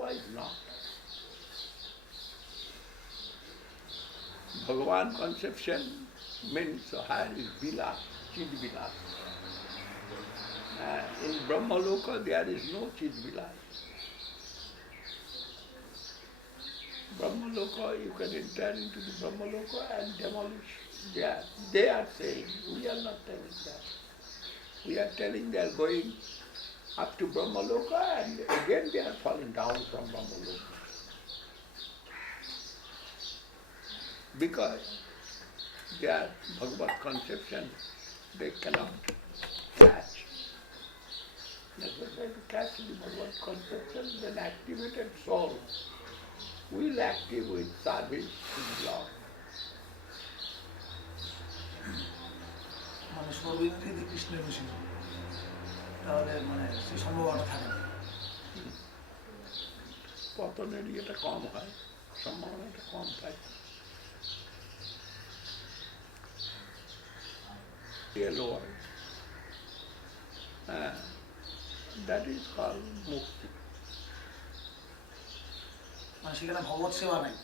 otherwise not. Bhagavan conception means higher is Vilas, Chid Vilas. In Brahmaloka there is no Chid Vilas. Brahmaloka, you can enter into the Brahmaloka and demolish. They are saying, we are not telling that. We are telling they are going up to Brahmaloka and again they are falling down from Brahmaloka. Because their Bhagavad conception they cannot catch. Necessary to catch the Bhagavad conception, then activated soul will active with service to the Lord. মানে সর্বইন্দ্রিয় কৃষ্ণের mission তাহলে মানে সেই সম্ভাবনা থাকে না, পতনের ইয়েটা কম হয়, সম্ভাবনাটা কম থাকে। Lower. That is called mukti. মানে সেখানে ভগবত সেবা নাই,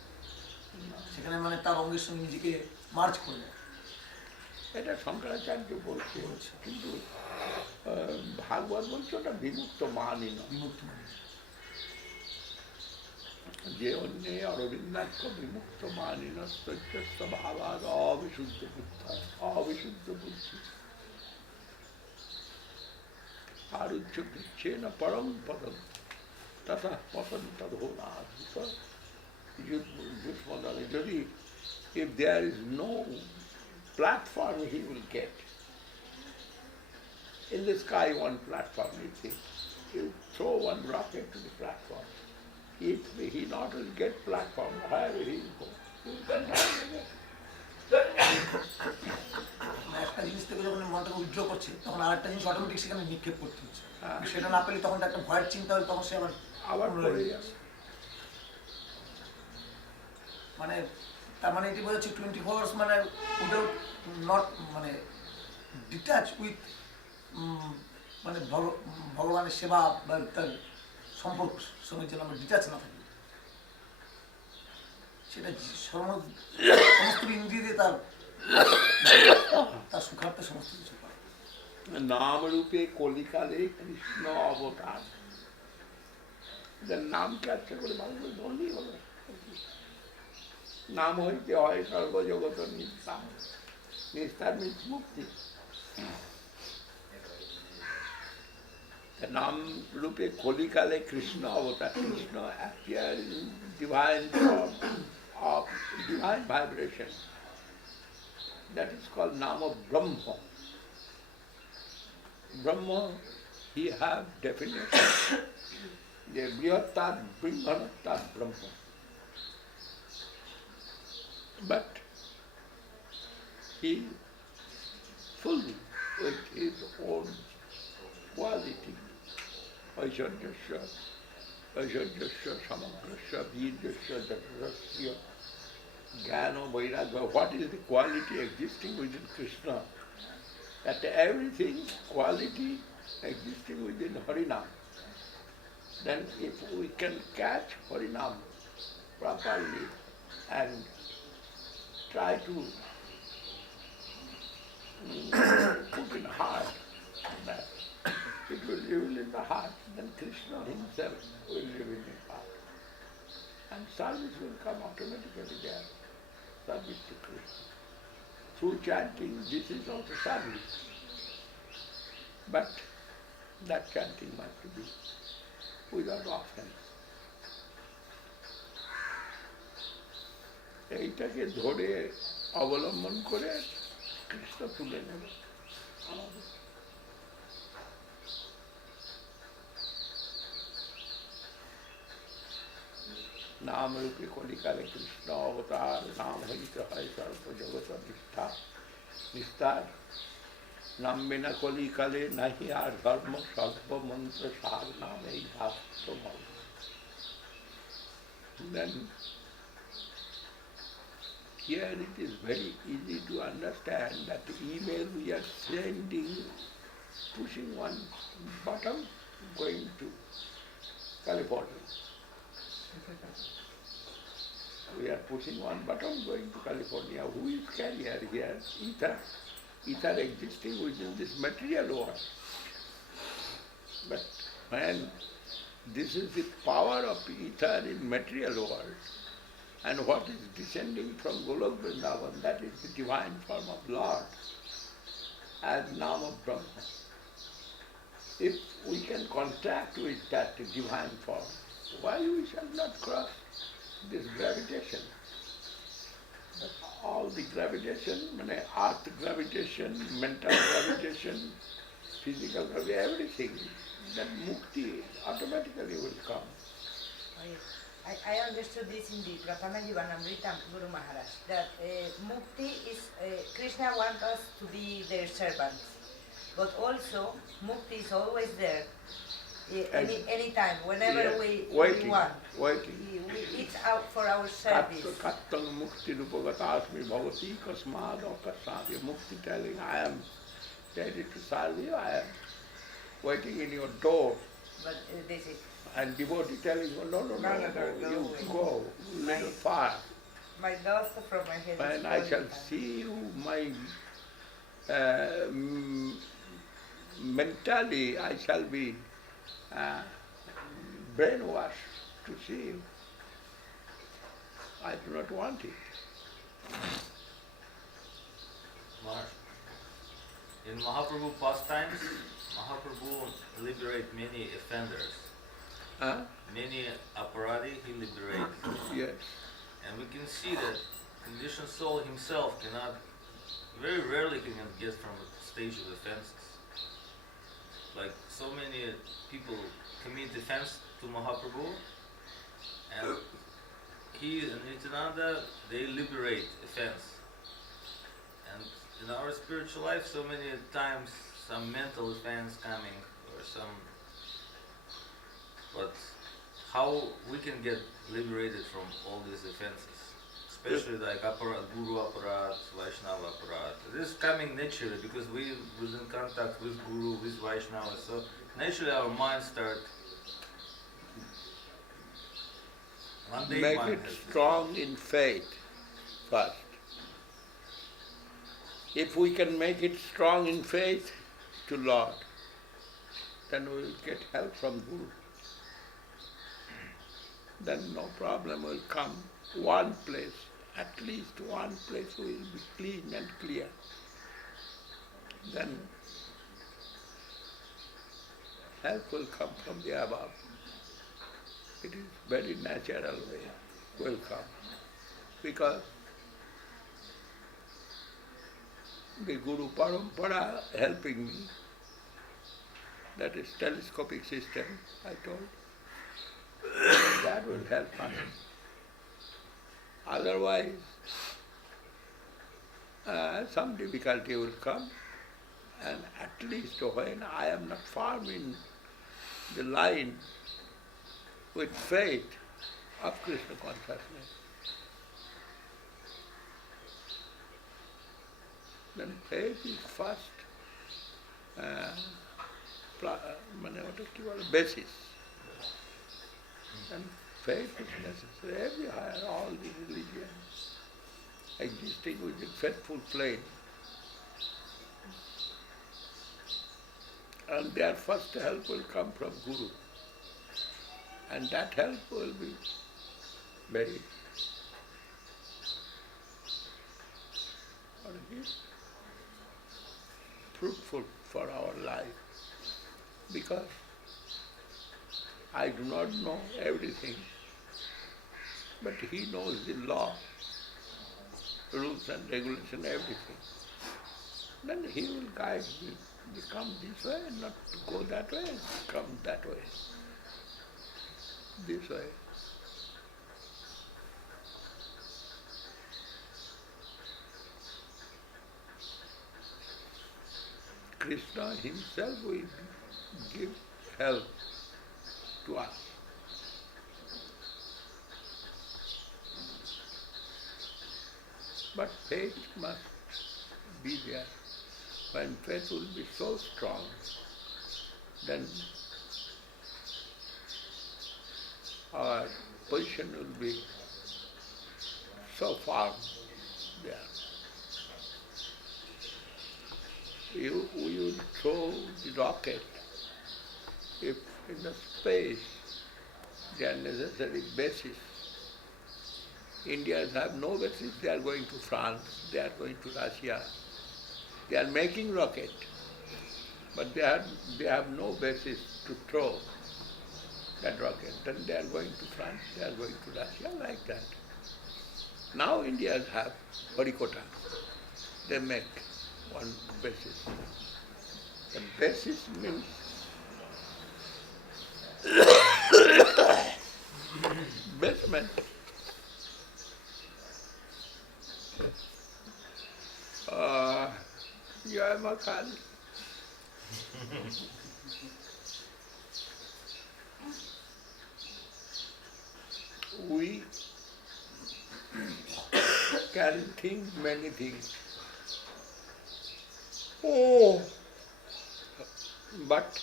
সেখানে মানে তার অঙ্গের সঙ্গে নিজেকে মার্চ করে দেয়। এটা শঙ্করাচার্য বলছে, কিন্তু ভাগবত বলছে ওটা বিমুক্ত মানি না। বিমুক্ত মানে যে অন্যে অরবিন্দাক্ষ বিমুক্ত মানি না সত্যস্ব ভাবাদ অবিশুদ্ধ বুদ্ধ, অবিশুদ্ধ বুদ্ধি আর উচ্চে না পরম পদম তথা পতন তদো না। যদি if there is no platform he will get. In the sky one platform you think, you throw one rocket to the platform. If he not will get platform, wherever he will go, he will come down again. একটা জিনিস থেকে যখন মনটাকে withdraw করছে তখন আরেকটা জিনিস automatic সেখানে নিক্ষেপ করতে হচ্ছে, সেটা না পেলে তখন একটা ভয়ের চিন্তা হলে তখন সে আবার পড়ে যাবে। মানে তার মানে এটি বোঝাচ্ছে 24 hours মানে উইদাউট নট মানে ডিটাচ উইথ মানে ভগবানের সেবা বা তার সম্পর্ক সঙ্গে যেন আমরা ডিটাচ না থাকি, সেটা সমস্ত ইন্দ্রিয় দিয়ে তার সুখার্থে সমস্ত কিছু পায়। নাম রূপে কলিকালে কৃষ্ণ অবতার, নামকে আচ্ছা করে ভালো করে ধরলেই হলো। নাম হইতে হয় সর্বজগত নিস্তার, নিস্তার মিন্স মুক্তি। নাম রূপে কলিকালে কৃষ্ণ অবতার, Krishna appear in divine form of divine vibration. That is called name of Brahma. Brahma, he have definition. The Brihatar Brahmanatar Brahma. But he full with his own quality. Aishwarjasya, Aishwarjasya, Samagrasya, Virjasya, Jagrasya, Jnana, Vairagya. What is the quality existing within Krishna? That everything quality existing within Harinam. Then if we can catch Harinam properly and try to put in heart that it will live in the heart, then Krishna himself will live in the heart. And service will come automatically there. Service to Krishna. Through chanting, this is also service. But that chanting must be without offense. এইটাকে ধরে অবলম্বন করে কৃষ্ণ তুলে নেবে আমাদের। নাম রূপে কলিকালে কৃষ্ণ অবতার, নাম হইতে হয় সর্বজগত নিষ্ঠা নিস্তার। নাম বিনা কলিকালে নাহি আর ধর্ম, সর্বমন্ত্র সার নাম এই ভাস্তমল। Then here it is very easy to understand that the email we are sending, pushing one button, going to California. We are pushing one button going to California. Who is carrier here? Ether. Ether existing within this material world. But when this is the power of ether in material world, and what is descending from Golok Vrindavan, that is the divine form of Lord, as Nama Brahma. If we can contact with that divine form, why we shall not cross this gravitation? All the gravitation, earth gravitation, mental gravitation, physical gravitation, everything, that mukti automatically will come. I understood this in the Pratana Jivanamrita, Guru Maharaj, that mukti is, Krishna wants us to be their servants, but also mukti is always there, any time, whenever we want. Waiting. It's out for our service. Kattang mukti rupagata asmi bhavati kasmad akasadi. Mukti telling, I am ready to serve you, I am waiting in your door. But this is... And devotee telling you, no, you go, little far. My dust from my head is And I shall see you, my mentally I shall be brainwashed to see you. I do not want it. Maharaj, in Mahaprabhu pastimes, Mahaprabhu liberate many offenders. Many aparadi he liberates. Yes. And we can see that conditioned soul himself cannot, very rarely can get from a stage of offenses. Like so many people commit offense to Mahaprabhu, and he and Nityananda, they liberate offense. And in our spiritual life, so many times some mental offense coming, or some, but how we can get liberated from all these offenses, especially like aparat, Guru aparat, Vaishnava aparat. This is coming naturally because we was in contact with Guru, with Vaishnava, so naturally our minds start. Make it strong in faith first. If we can make it strong in faith to Lord, then we will get help from Guru. Then no problem will come. One place, at least one place will be clean and clear. Then help will come from the above. It is very natural way will come. Because the Guru Parampara helping me, that is telescopic system, I told, that will help us. Otherwise, some difficulty will come, and at least when I am not firm in the line with faith of Krishna consciousness, then faith is first basis. And faith is necessary everywhere, all the religions existing with the faithful flame. And their first help will come from Guru. And that help will be very fruitful for our life. Because I do not know everything, but he knows the law, rules and regulation, everything. Then he will guide me. You come this way, not to go that way, come that way. This way. Krishna himself will give help to us. But faith must be there. When faith will be so strong, then our position will be so firm there. You will throw the rocket if in the space there are necessary bases. Indians have no basis, they are going to France, they are going to Russia. They are making rocket, but they have no basis to throw that rocket. Then they are going to France, they are going to Russia, like that. Now Indians have Kolkata. They make one basis. The basis means basement. Jai Makan. We can think many things. Oh, but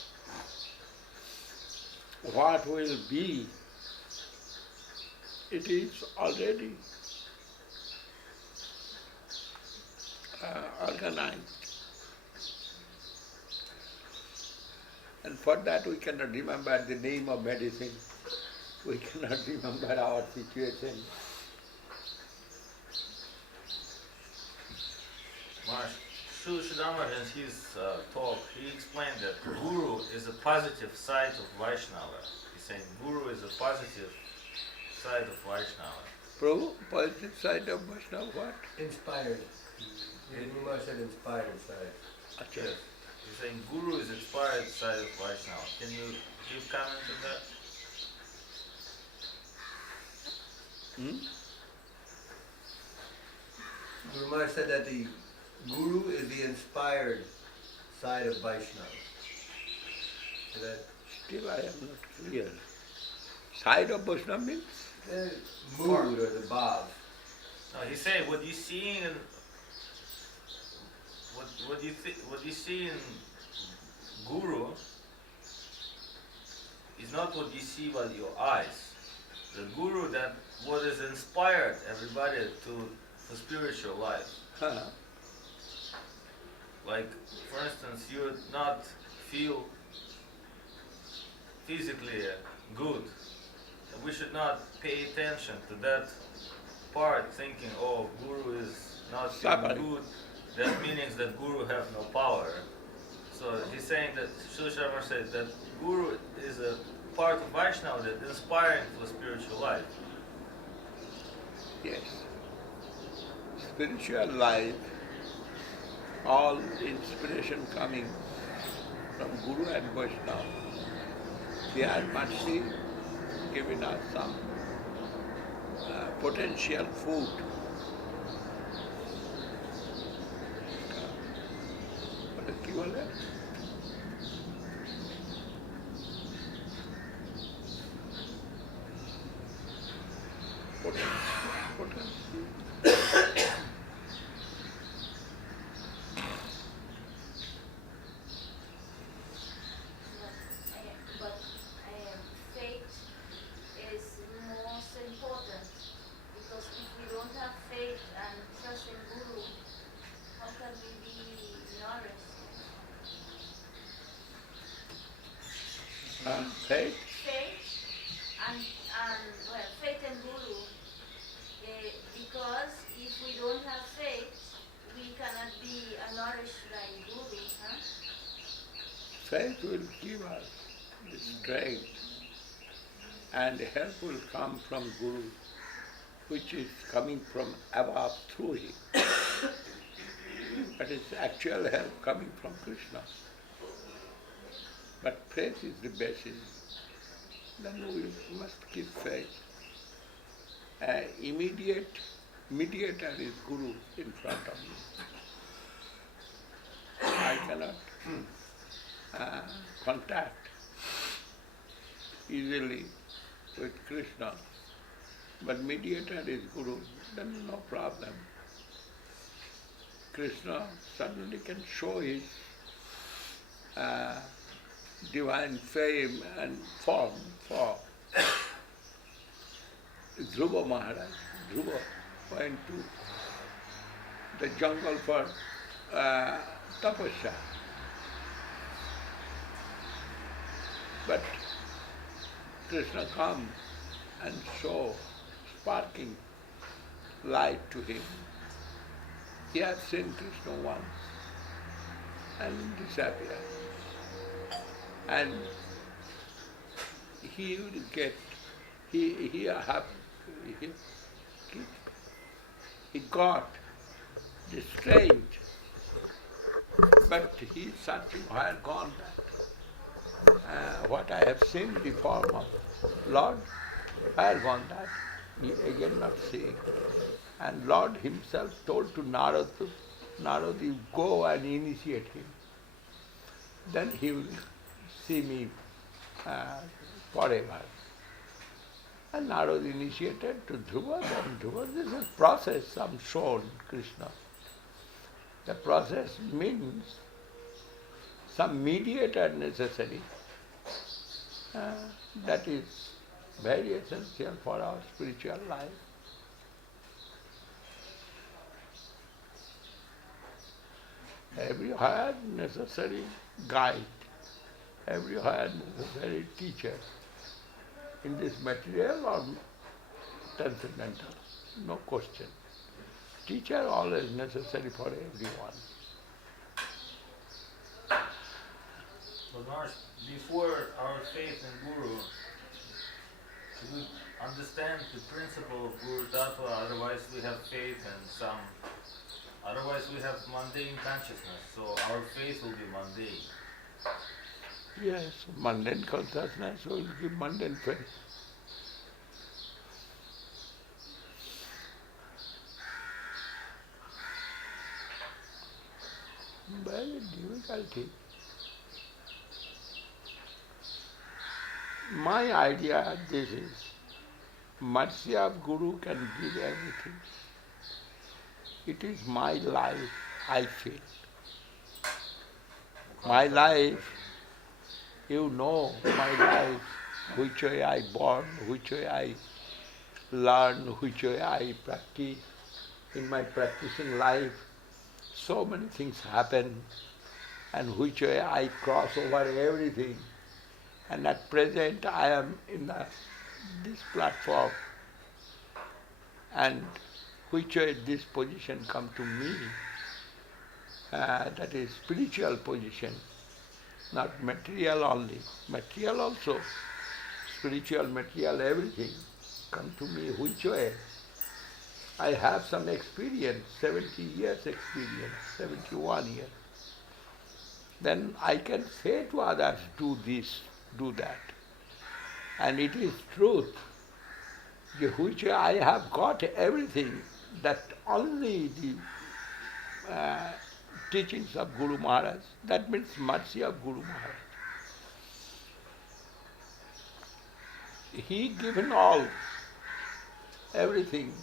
what will be, it is already organized. And for that we cannot remember the name of medicine. We cannot remember our situation. Maharaj, Srila Sridhar in his talk, he explained that Guru is a positive side of Vaishnava. He's saying Guru is a positive side of Vaishnava. Prabhu, positive side of Vaishnava, what? Inspired. Guru Maharaj said inspired side. Achha. Yes. He's saying Guru is inspired side of Vaishnava. Can you give comment on that? Guru Maharaj said that the Guru is the inspired side of Vaishnava. So that Still I am not clear. Side of Vaishnava means? the mood or the bhav. No, he's saying what you see in what you see in Guru is not what you see with your eyes. The Guru, that what is inspired everybody for spiritual life. Huh. Like, for instance, you would not feel physically good. We should not pay attention to that part, thinking, oh, Guru is not feeling Suffering. good. That means that Guru have no power. So he's saying that, Srila Sharma said that Guru is a part of Vaishnava that inspiring for spiritual life. Yes. Spiritual life, all inspiration coming from Guru and Vaishnava. They are mercy giving us some potential food. What is it? But faith is most important, because if we don't have faith and trust in Guru, how can we be nourished? Faith? Faith faith in Guru, because if we don't have faith, we cannot be nourished by Guru. Huh? Faith will give us the strength, and help will come from Guru, which is coming from above through him. But it's actual help coming from Krishna. But faith is the basis. Then we must keep faith. Immediate mediator is Guru in front of me. I cannot contact easily with Krishna, but mediator is Guru, then no problem. Krishna suddenly can show his divine fame and form Dhruva Maharaj, Dhruva went to the jungle for tapasya. But Krishna come and show sparking light to him. He has seen Krishna once and disappear. And he will get, he got the strength, but he is searching where gone that. What I have seen the form of Lord, where gone that? He again not seeing. And Lord himself told to Narad, you go and initiate him. Then he will see me forever. And Narad initiated to Dhruva, then Dhruva. This is process I'm shown Krishna. The process means some mediator necessary. That is very essential for our spiritual life. Everywhere necessary guide, everywhere necessary teacher. In this material or transcendental, no question. Teacher always necessary for everyone. But Maharaj, before our faith in Guru, we understand the principle of Guru Tattva, otherwise we have faith and otherwise we have mundane consciousness, so our faith will be mundane. Yes, mundane consciousness will give mundane faith. Very difficulty. My idea this is, mercy of Guru can give everything. It is my life, I feel. My life, you know my life, which way I born, which way I learn, which way I practice. In my practicing life, so many things happen, and which way I cross over everything. And at present I am in this platform, and which way this position come to me, that is spiritual position, not material only. Material also, spiritual, material, everything come to me which way. I have some experience, 70 years experience, 71 years. Then I can say to others, do this, do that. And it is truth, which I have got everything, that only the teachings of Guru Maharaj, that means mercy of Guru Maharaj. He given all, everything,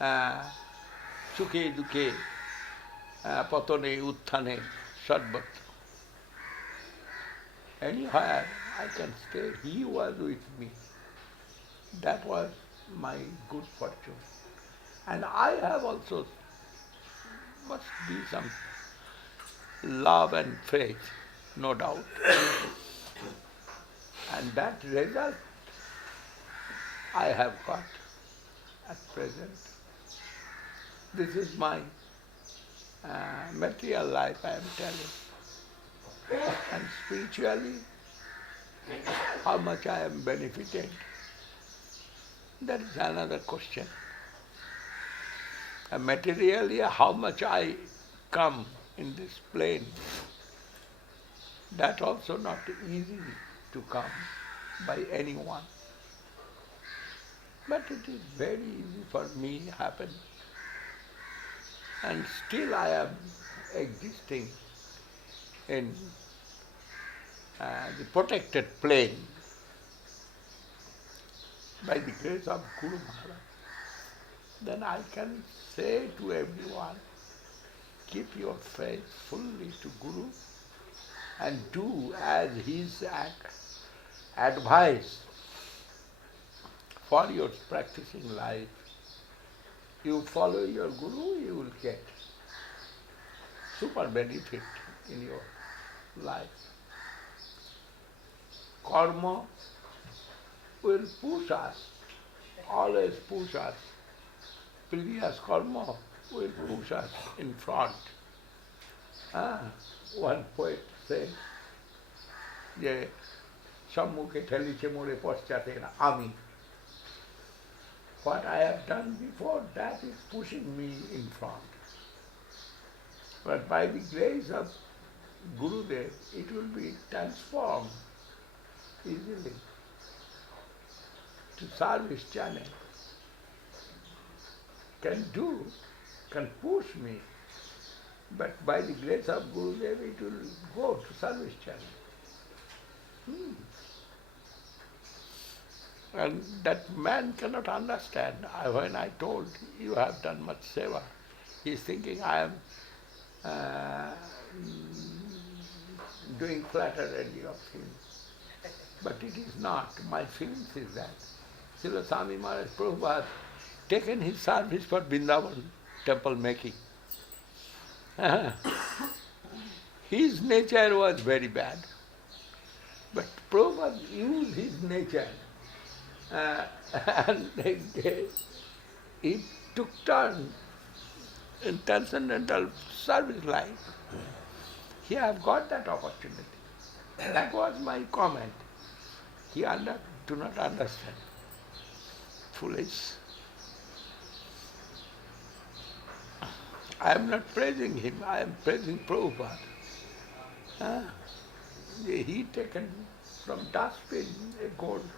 sukhe dukhe, patane utthane, sarvat. Anywhere I can stay, he was with me. That was my good fortune. And I have also, must be some love and faith, no doubt. And that result I have got at present. This is my material life, I am telling. And spiritually, how much I am benefited, that is another question. And materially, how much I come in this plane, that also not easy to come by anyone. But it is very easy for me happen. And still I am existing in the protected plane by the grace of Guru Maharaj. Then I can say to everyone, keep your faith fully to Guru and do as his advice. for your practicing life. You follow your Guru, you will get super benefit in your life. Karma will push us, always push us. Previous karma will push us in front. One poet said, যে সম্মুখে ঠেলিছে মোরে পশ্চাতে আমি. What I have done before, that is pushing me in front. But by the grace of Gurudev, it will be transformed easily to service channel. Can push me, but by the grace of Gurudev, it will go to service channel. And that man cannot understand. When I told, you have done much seva, he is thinking I am doing flattery of him. But it is not. My feelings is that. Srila Swami Maharaj Prabhupada taken his service for Vrindavan temple making. His nature was very bad. But Prabhupada used his nature and he took turn in transcendental service life. He have got that opportunity. That was my comment. He do not understand. Foolish. I am not praising him, I am praising Prabhupada. He taken from dustbin a gold.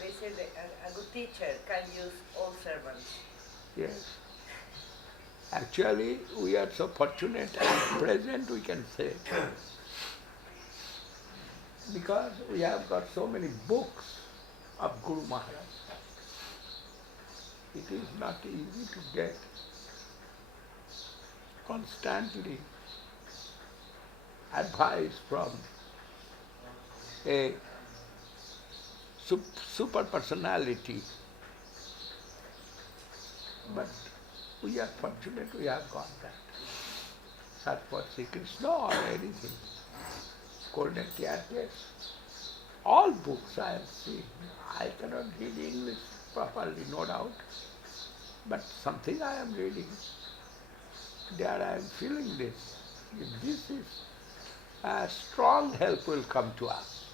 They say that a good teacher can use all servants. Yes. Actually, we are so fortunate at present, we can say. Because we have got so many books of Guru Maharaj. It is not easy to get constantly advice from a super personality. But we are fortunate we have got that. Such for Sri Krishna or anything. Golden Theatres. All books I have seen. I cannot read English properly, no doubt. But something I am reading. There I am feeling this. If this is a strong help will come to us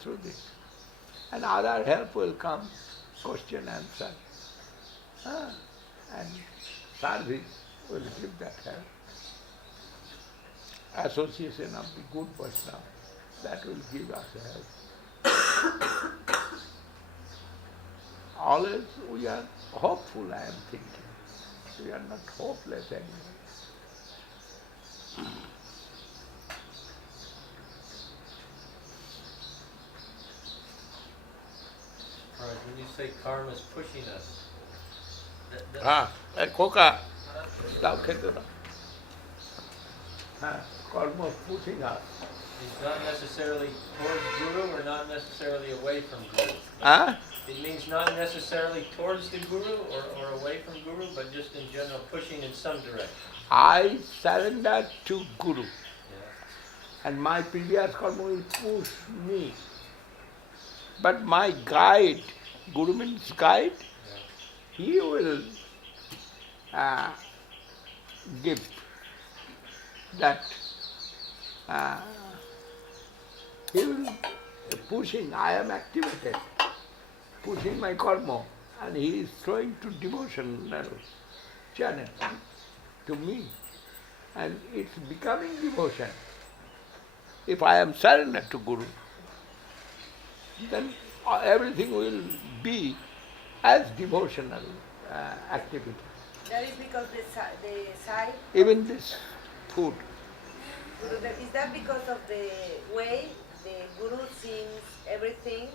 through this. And other help will come, question, answer. And service will give that help. Association of the good Vaishnava, that will give us help. Always we are hopeful, I am thinking. We are not hopeless anymore. Alright, when you say karma is pushing us, Koka, thou khetera. Karma pushing us. it's not necessarily towards Guru or not necessarily away from Guru. It means not necessarily towards the Guru or away from Guru, but just in general pushing in some direction. I surrender to Guru. Yeah. And my previous karma will push me. But my guide, Guru means guide, he will give that. He will pushing, I am activated, pushing my karma, and he is throwing to devotional channel to me. And it's becoming devotion. If I am surrendered to Guru, then everything will be as devotional activity. That is because the side. Even this food. Is that because of the way the Guru sees everything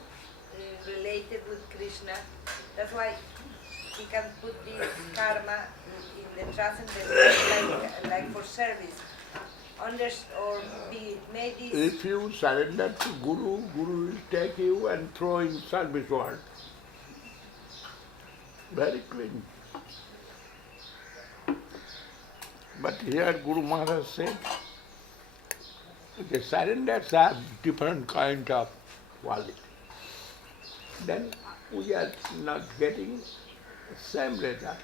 related with Krishna? That's why he can put this karma in the transcendental like for service. or be made this. If you surrender to Guru, Guru will take you and throw in service world. Very clean. But here Guru Maharaj said, the surrenders have different kind of quality. Then we are not getting the same result.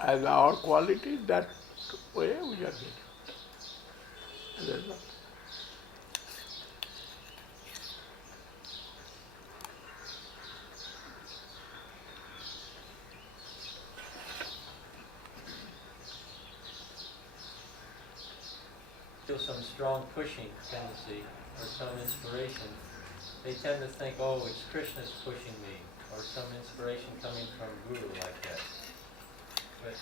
As our quality, that way we are getting result. Feel some strong pushing tendency or some inspiration, they tend to think, oh, it's Krishna's pushing me, or some inspiration coming from Guru like that. But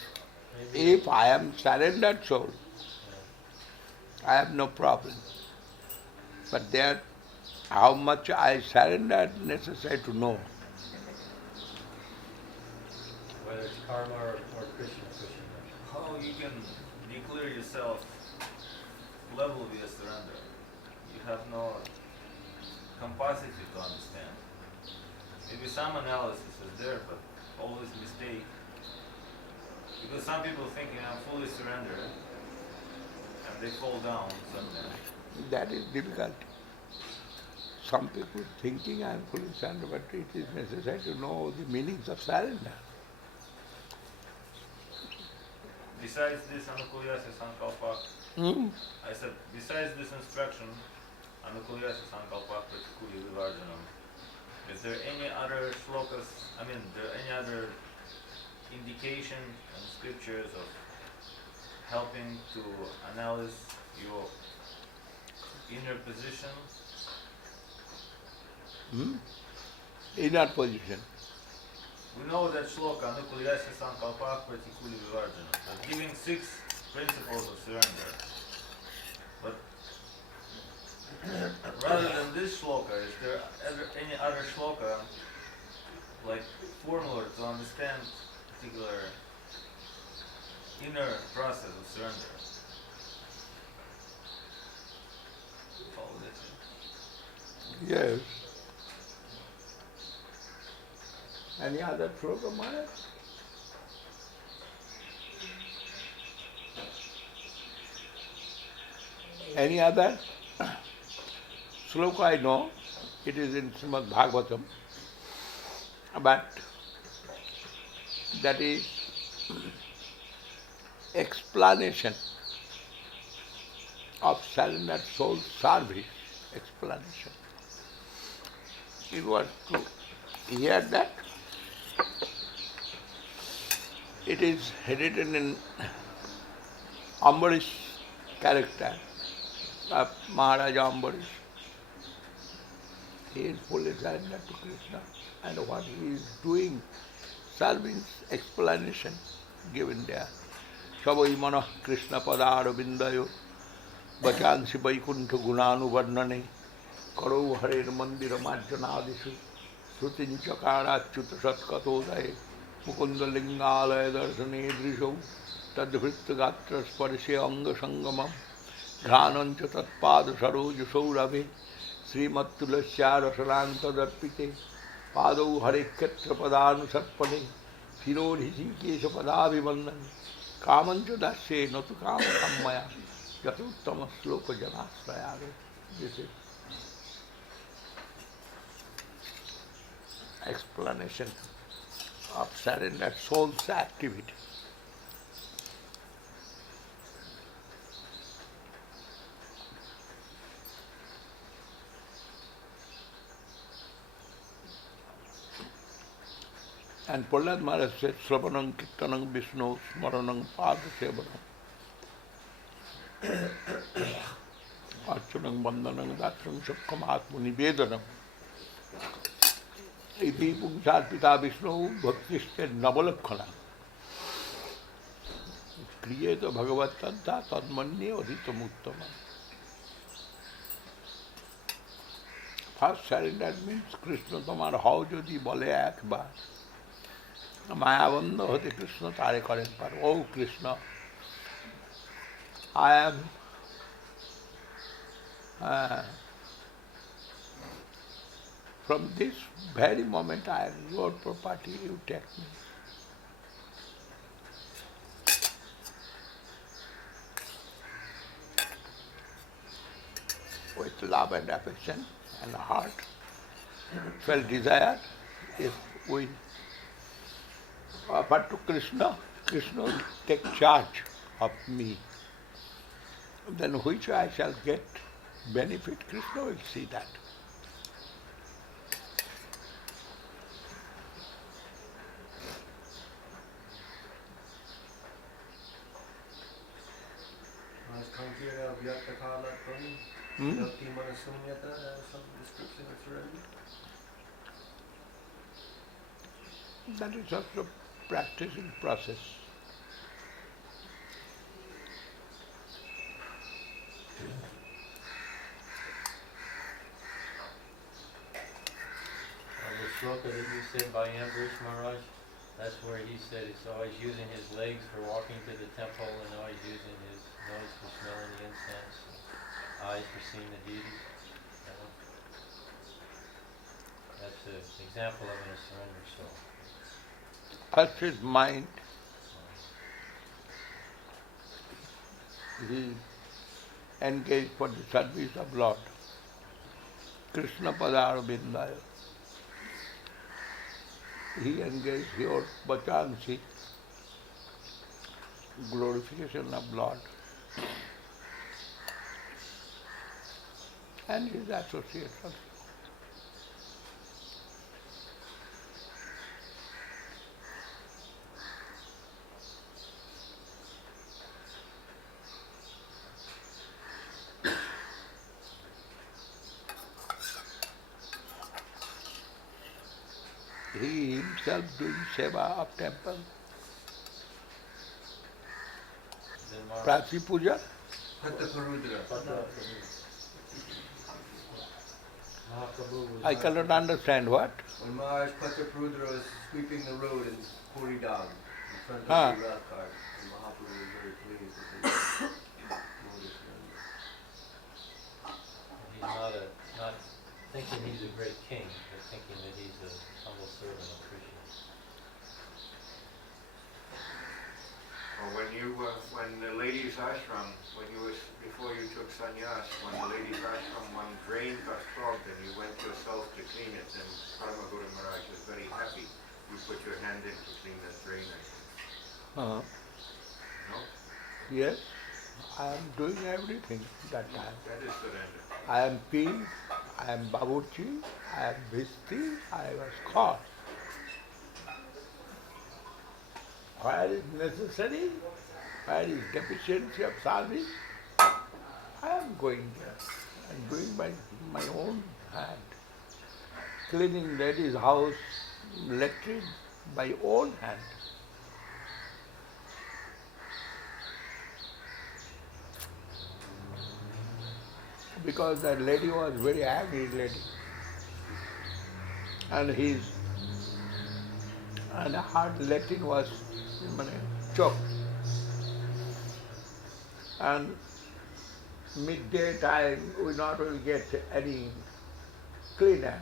maybe If I am surrendered soul, I have no problem. But there, how much I surrender is necessary to know. whether it's karma or Krishna pushing them. How you can declare yourself level via surrender? You have no capacity to understand. Maybe some analysis is there, but always mistake. Because some people thinking I'm fully surrendered, and they fall down sometimes. That is difficult. Some people thinking I am fully surrendered, but it is necessary to know the meanings of surrender. Besides this anukulyasya sankalpa, I said, besides this instruction, anukulyasya sankalpa pratikuli vivarjanam, is there any other shlokas, there any other indication in scriptures of helping to analyze your inner position? Inner position. We know that shloka, anukulyasya sankalpa pratikuli vivarjanam, that's giving 6 principles of surrender. But rather than this shloka, is there any other shloka, like formula to understand particular inner process of surrender? Follow this. Yes. Any other shloka, Maharaj? Any other shloka I know, it is in Srimad Bhagavatam, but that is explanation of surrendered soul service, explanation. You want to hear that? It is written in Ambarish character of Maharaja Ambarish. He is fully surrendered to Krishna, and what he is doing, serving explanation given there. Savai manah Krishna padara bindayo vachansi vaikuntha gunanu varnane karau harer mandira marjanadishu srutin chakarachyuta satkatodaye mukunda lingalaya darsane drishau tadvritta gatra sparshe anga sangamam dhranancha tatpada saroja saurabhe srimattulasya rasalanta darpite padau hare khetra padanu sarpane shirodhisi kesha padabhivandan kamancha dasye natu kama kammaya yatuttama sloka janasrayare. This is explanation of surrender soul's activity. And Prahlad Maharaj said, Sravanam Kirtanam Vishnu Smaranam Padasevanam Archanam Vandanam Datram Shakkam Atmani Vedanam Iti Pungsarpita Vishnu Bhaktishte Navalakkhana Kriyeta Bhagavat Tadda Tadmanye Adhitam Uttamam. First surrender means Krishna তোমার হও যদি বলে একবার মায়াবন্ধ হতে কৃষ্ণ তারে করেন পার ও Krishna I am from this very moment I am your property, you take me. With love and affection and heart, felt desire, if we offer to Krishna, Krishna will take charge of me. Then which I shall get benefit, Krishna will see that. Description of serenity? That is also practicing process. The sloka that you said by Ambrish Maharaj, that's where he said he's always using his legs for walking to the temple and always using his nose for smelling the incense, and eyes for seeing the deities. That one. That's an example of a surrendered soul. First is mind. He engaged for the service of Lord. Krishna Padarabindaya. He engaged your Bachansi, glorification of Lord, and his associates also. He himself doing seva of temple. Then Maharaj, Prati Puja, Pataparudra. Mahaprabhu was I cannot understand what. When Maharaj Pataparudra was sweeping the road in Puri Dham in front of Ah. the Rath cart, and Mahaprabhu was very pleased with his lotus surrender. he's not thinking he's a great king, but thinking that he's a humble servant of Krishna. Or when the ladies ashram, before you took sannyas, when the ladies ashram, one drain got clogged and you went yourself to clean it, and Parama Guru Maharaj was very happy. You put your hand in to clean that drain. Uh, No? yes, I am doing everything that time. That is surrender. I am king, I am Babuchi, I am Visti, I was caught. Where is necessary, where is deficiency of service, I am going there and doing by my own hand. Cleaning lady's house, latrine by own hand. Because that lady was very angry lady. And her latrine was choked. And midday time we not will get any cleaner.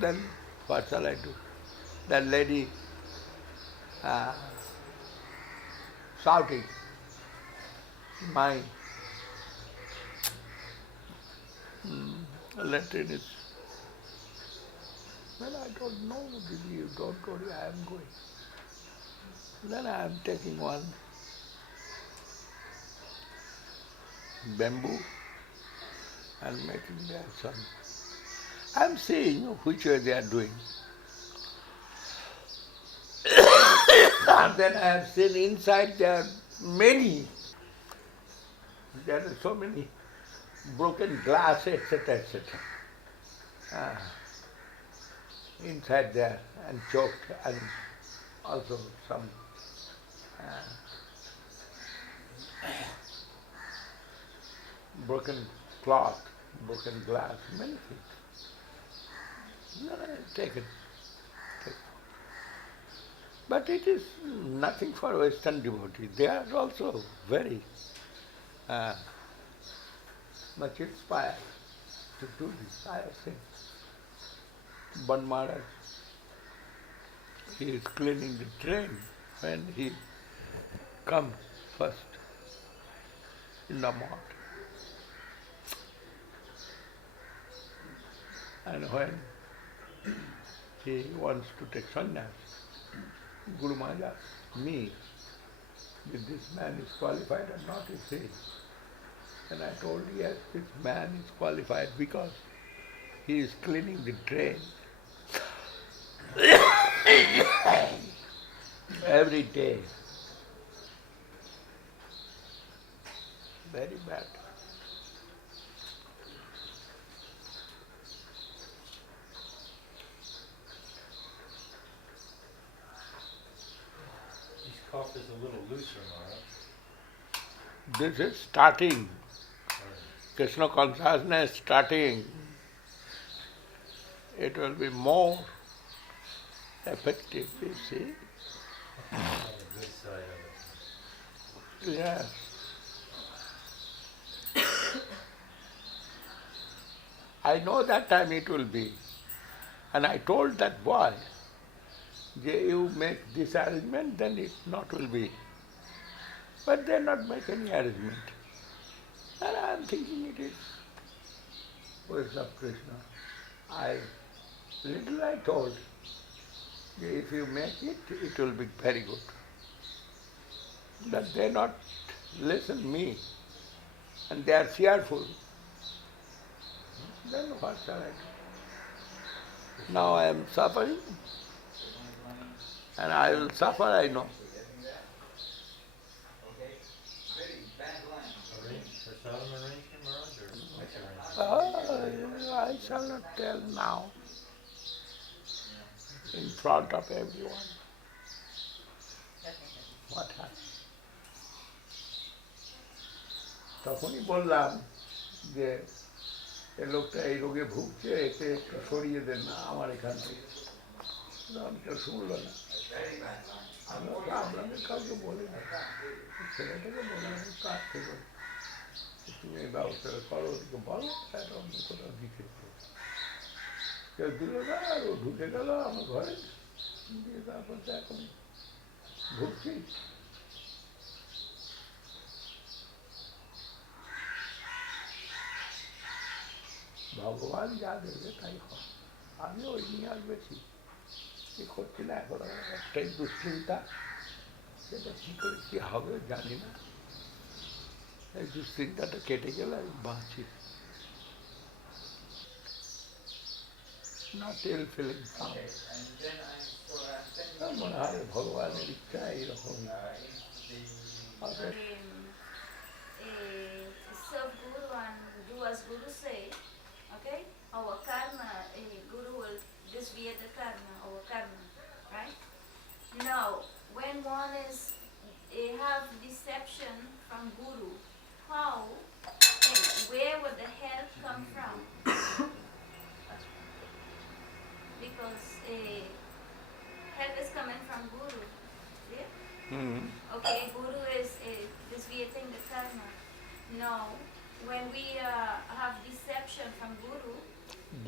Then what shall I do? That lady shouting, my latrine is. Well, I don't know, you don't worry, I am going. Then I am taking one bamboo and making there some. I am seeing which way they are doing. And then I have seen inside there are many. There are so many broken glass, etc., etc. Inside there and choked and also some broken cloth, broken glass, many things. No, take it. Take it. But it is nothing for Western devotees. They are also very much inspired to do this. I have seen. Ban Maharaj, he is cleaning the train when he comes first in the morning. And when he wants to take sannyas, Guru Maharaj asks me if this man is qualified or not, he says. And I told, yes, this man is qualified because he is cleaning the drain every day. Very bad. His cough is a little looser, Maharaj. This is starting. Krishna consciousness starting. It will be more effective, you see. On the good side of it. Yes. I know that time it will be. And I told that boy, you make this arrangement, then it not will be. But they not make any arrangement. And I am thinking it is words of Krishna. Little I told, if you make it, it will be very good. But they not listen me, and they are fearful. Then what shall I do? Now I am suffering, and I will suffer, I know. Prasadam arrangement, Maharaj, or which arrangement? I shall not tell now in front of everyone what happened. তখনই বললাম যে এই লোকটা এই রোগে ভুগছে, একে একটু সরিয়ে দেন না আমার এখান থেকে। আমি কেউ শুনলো না। আপনাদের কাউকে বলি না, ছেলেটাকে বললাম কাজ থেকে তুমি এই ব্যবস্থাটা করো, ওদিকে বলো, একটা অন্য কোথাও দিতে কেউ দিল না, আর ও ঢুকে গেল আমার ঘরে, দিয়ে তারপর তো এখন ভুগছি। ভগবান যা দেবে তাই হয়, আমি ওই নিয়ে আর বেশি কি করছি না। এখন একটাই দুশ্চিন্তা, সেটা কী করে কী হবে জানি না। এই দুশ্চিন্তাটা কেটে গেলে আমি বাঁচি। Not ill feeling. মনে হয় ভগবানের ইচ্ছা এইরকমই। Serve Guru and do as Guru say, okay? Our karma, Guru will disviate the karma, our karma, right? Now, when one is have deception from Guru, how and where would the help come from? Because help is coming from Guru, yeah? Okay, Guru is disviating the karma. Now, when we have deception from Guru,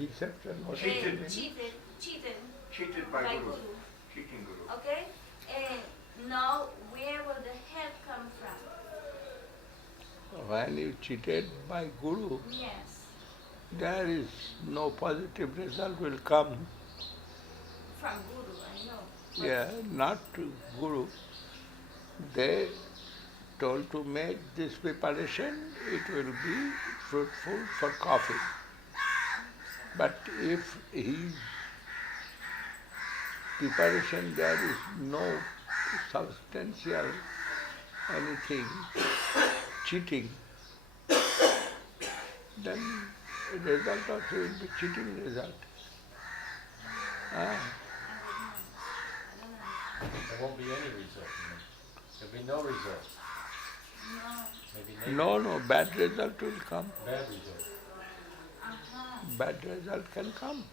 Deception or Cheated by Guru. Cheating Guru. Okay, and now where will the help come from? when you cheated by Guru, Yes. there is no positive result will come. From Guru, I know. Yeah, not to Guru. They told to make this preparation, it will be fruitful for coffee. But if his preparation there is no substantial anything, cheating, then the result also will be cheating result. There won't be any result. There'll be no result. No. Maybe negative. No, bad result will come. Bad result. Bad result can come.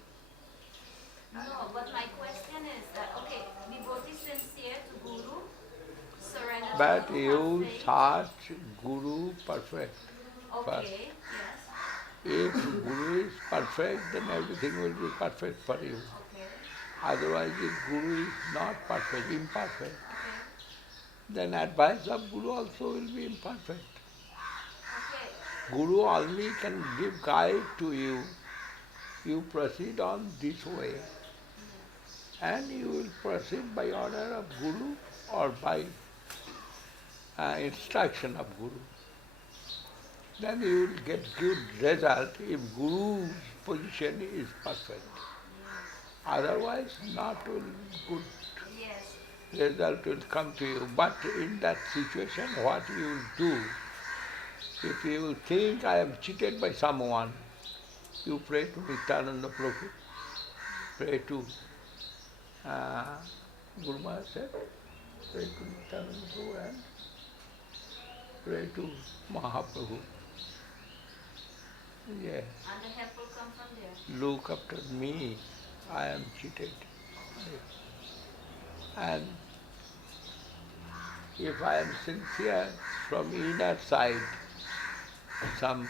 No, but my question is that, okay, devotee sincere to Guru, surrender to But Guru, you have faith. search Guru perfect. Okay, yes. If Guru is perfect, then everything will be perfect for you. Okay, Otherwise, if Guru is not perfect, imperfect, okay, then advice of Guru also will be imperfect. okay. Guru only can give guide to you. You proceed on this way, and you will proceed by order of Guru or by instruction of Guru. Then you will get good result if Guru's position is perfect. Otherwise, not will good Yes. result will come to you. But in that situation, what you will do, if you will think I am cheated by someone, you pray to Nityananda Prabhu, pray to Guru Maharaj said, pray to Nityananda Prabhu and pray to Mahaprabhu. Yeah, And the help will come from there. look after me, I am cheated. And if I am sincere, from inner side, some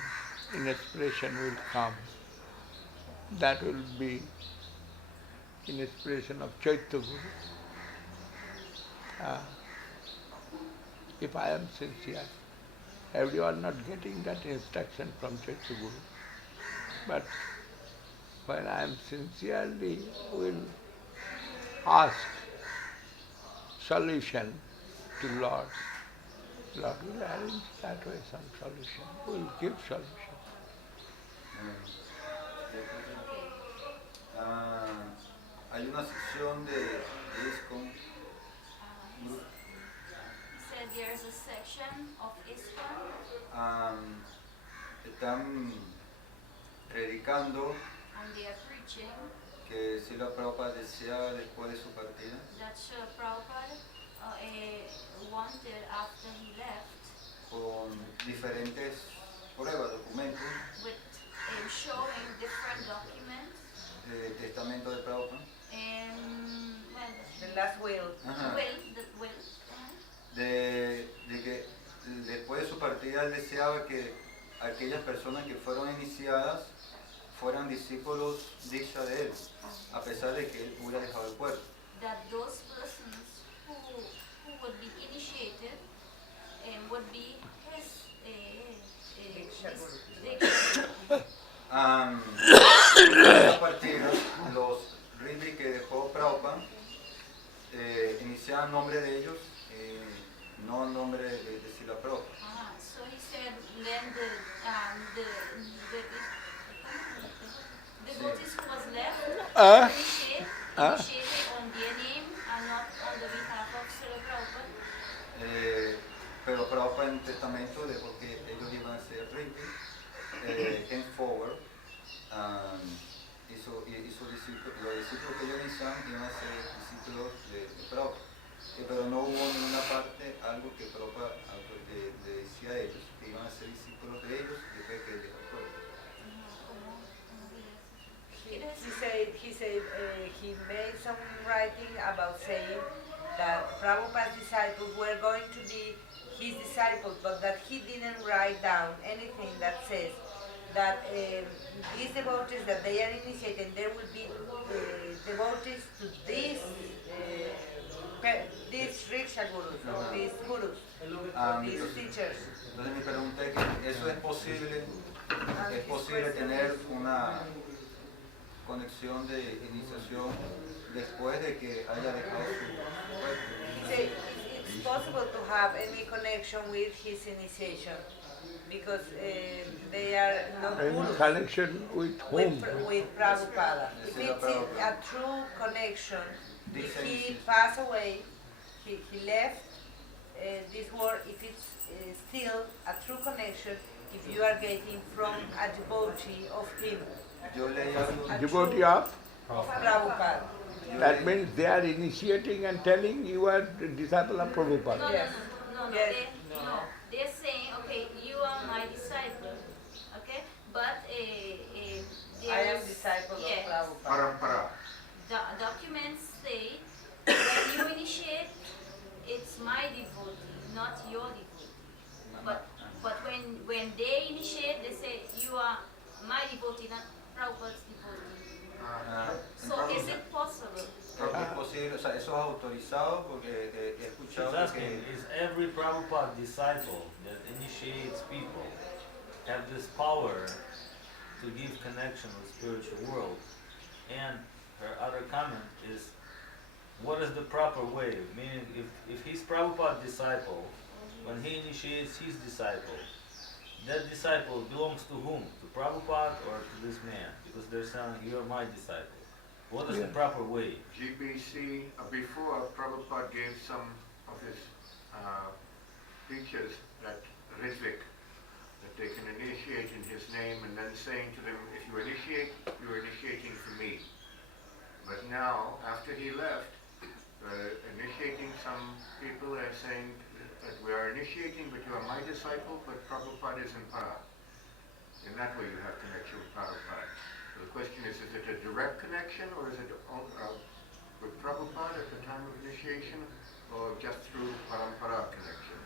inspiration will come. That will be inspiration of Chaitya Guru. If I am sincere, everyone not getting that instruction from Chaitya Guru. But when I am sincerely will ask solution to Lord, Lord will arrange that way some solution, will give solution. Hay una sección de ISKCON. He said there's a section of ISKCON Están predicando and they are preaching que Srila Prabhupada desea después de su partida that Srila Prabhupada wanted after he left con diferentes pruebas, documentos, with showing different documents testamento de Prabhupada, and The last will. Ajá. the will. de que después de su partida él deseaba que aquellas personas que fueron iniciadas fueran discípulos dicha de él, a pesar de que él hubiera dejado el cuerpo. That those persons who would be initiated would be his Diksha. En la partida, los Ridley que dejó Prabhupada iniciaban nombre de ellos, no nombre de Srila Prabhupada. So he said then the devotees who was left initiated on their name and not on the behalf of Srila Prabhupada. Pero Prabhupada en el testamento dejó que ellos iban a ser Ridley, henceforward, los discípulos que ellos iniciaban iban a ser discípulos de Prabhupada. Pero no hubo en una parte algo que Prabhupada le decía a ellos, que iban a ser discípulos de ellos después que él dejó el cuerpo. He made some writing about saying that Prabhupada's disciples were going to be his disciples, but that he didn't write down anything that says that these devotees that they are initiating, there will be devotees to these Riksha Gurus, or these Gurus, these teachers. Entonces mi pregunta es que eso es posible tener una conexión de iniciación después de que haya dejado su cuerpo. It's possible to have any connection with his initiation because they are not In gurus. connection with whom? With Prabhupada. If it's a true connection, if he passed away, he left this world, if it's still a true connection, if you are getting from a devotee of him, Yo leí algo, Devotee of? Prabhupada. That means they are initiating and telling you are the disciple of Prabhupada. No, Yes. no, no, no, Yes. no. They but I am disciple of Prabhupada. Parampara. Documents say when you initiate, it's my devotee, not your devotee. But when they initiate, they say you are my devotee, not Prabhupada's devotee. So is it possible? Porque es posible, o sea, eso es autorizado porque he She's escuchado asking, que is every Prabhupada disciple that initiates people have this power to give connection with spiritual world? And her other comment is, what is the proper way? Meaning, if he's Prabhupada disciple, when he initiates his disciple, that disciple belongs to whom? To Prabhupada or to this man? Because they're saying, you're my disciple. What is the proper way? GBC, before Prabhupada gave some of his teachers that Ritvik, that they can initiate in his name, and then saying to them, if you initiate, you're initiating for me. But now, after he left, initiating some people are saying that we are initiating, but you are my disciple, but Prabhupada is in Para. In that way you have connection with Prabhupada. So the question is it a direct connection, or is it with Prabhupada at the time of initiation, or just through Parampara connection?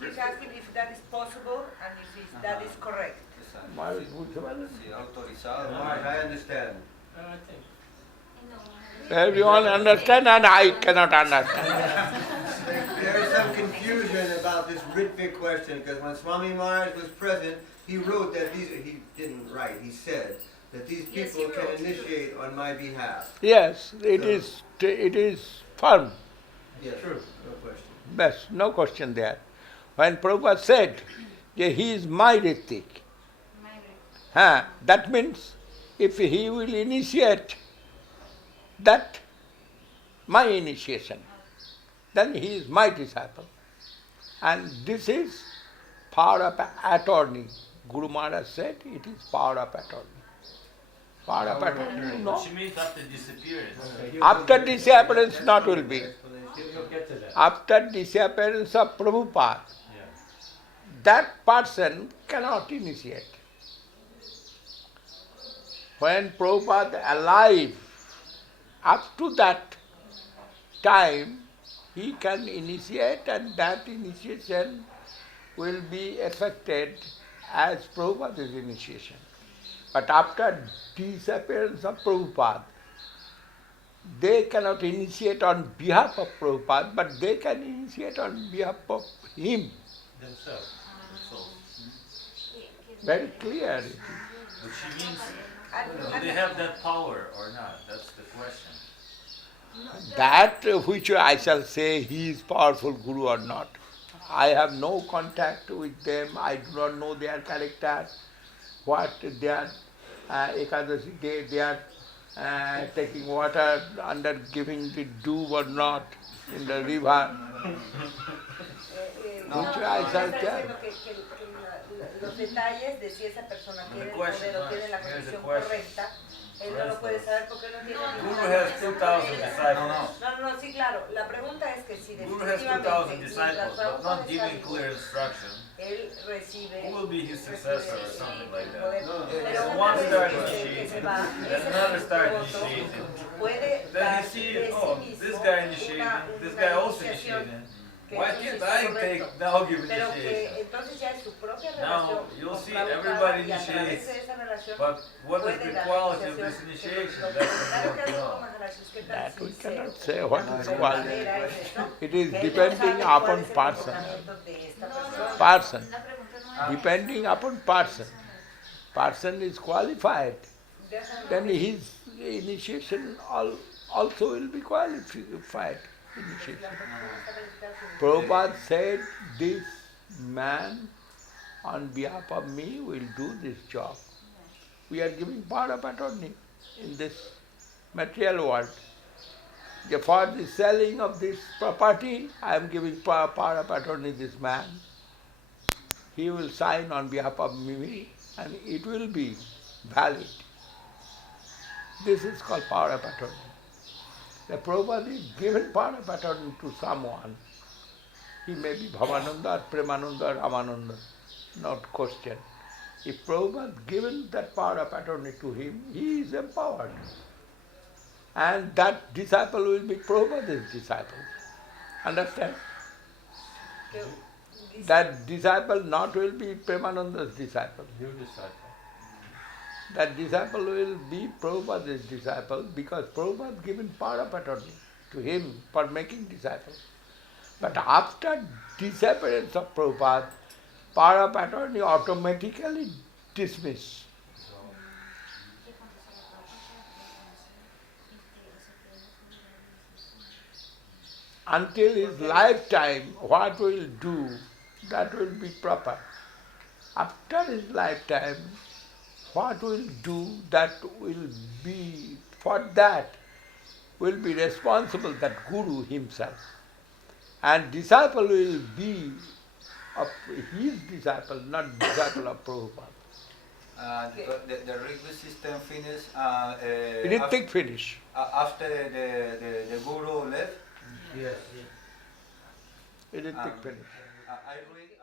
She's asking if that is possible and if that is correct. sí, autorizado. I understand. I think. Everyone understand and I cannot understand. There is some confusion about this Ritvik question, because when Swami Maharaj was present, he wrote that he didn't write, he said that these Yes, people he can wrote. initiate on my behalf. Yes, it is firm. Yes, True. no question. Best, no question there. When Prabhupada said, yeah, he is my Ritik, that means if he will initiate that, my initiation, then he is my disciple. And this is power of attorney. Guru Maharaj said it is power of attorney. Power of attorney, no. She means after disappearance. After disappearance not will be. You'll get to that. After disappearance of Prabhupada, Yeah. that person cannot initiate. When Prabhupada alive, up to that time, he can initiate, and that initiation will be affected as Prabhupada's initiation. But after disappearance of Prabhupada, they cannot initiate on behalf of Prabhupada, but they can initiate on behalf of him. Themselves. So, Very clear it is. but she means, do And they have that power or not? That's the question. That which I shall say he is powerful guru or not. I have no contact with them. I do not know their character, what they are Ekadashi day, they are taking water under giving the dew or not in the river. Which I shall tell. Los detalles de si esa persona The tiene el question, poder o tiene la here's the conexión question. correcta, él no lo puede saber porque no tiene ninguna Guru has relación 2,000 con ella. disciples. No, sí, claro. La pregunta es que si Guru has 2,000 definitivamente disciples, but not giving clear instruction. él recibe Who will be his successor or something like that? Pero So una one vez start que se va, initiating, then ese another start piloto initiating. puede Then dar he sees, de sí oh, mismo this guy initiating, this guy also iniciación initiating. que Why eso sí can't es I correcto. take now give Pero que initiation? entonces ya es su propia Now relación you'll con see Prabhupada everybody y a través initiates. de esa relación But what is puede the dar quality of iniciación this que initiation? lo- That's what Claro we que want to Guru know. Maharaj es que tan That we sincero, cannot say what tan is quality. verdadera es eso, It is que él no depending sabe cuál upon es el person. comportamiento de esta persona. Person. La pregunta no es Depending upon person. Person is qualified. Then his initiation also will be qualified. Initiation. Prabhupada said, this man on behalf of me will do this job. We are giving power of attorney in this material world. For the selling of this property, I am giving power of attorney this man. He will sign on behalf of me and it will be valid. This is called power of attorney. The Prabhupada is given power of attorney to someone. He may be Bhavananda or Premananda or Ramananda. not question. If Prabhupada given that power of attorney to him, he is empowered. And that disciple will be Prabhupada's disciple. Understand? That disciple not will be Premananda's disciple. New disciple. That disciple will be Prabhupada's disciple because Prabhupada given power of attorney to him for making disciples. But after disappearance of Prabhupada, power of attorney automatically dismissed. Until his lifetime, what will do, that will be proper. After his lifetime, what will do, that will be, for that will be responsible that Guru himself. And disciple will be of his disciple, not disciple of Prabhupada. The Rigveda system finished Ritik finish. after the Guru left. Yes. Ritik finish. I read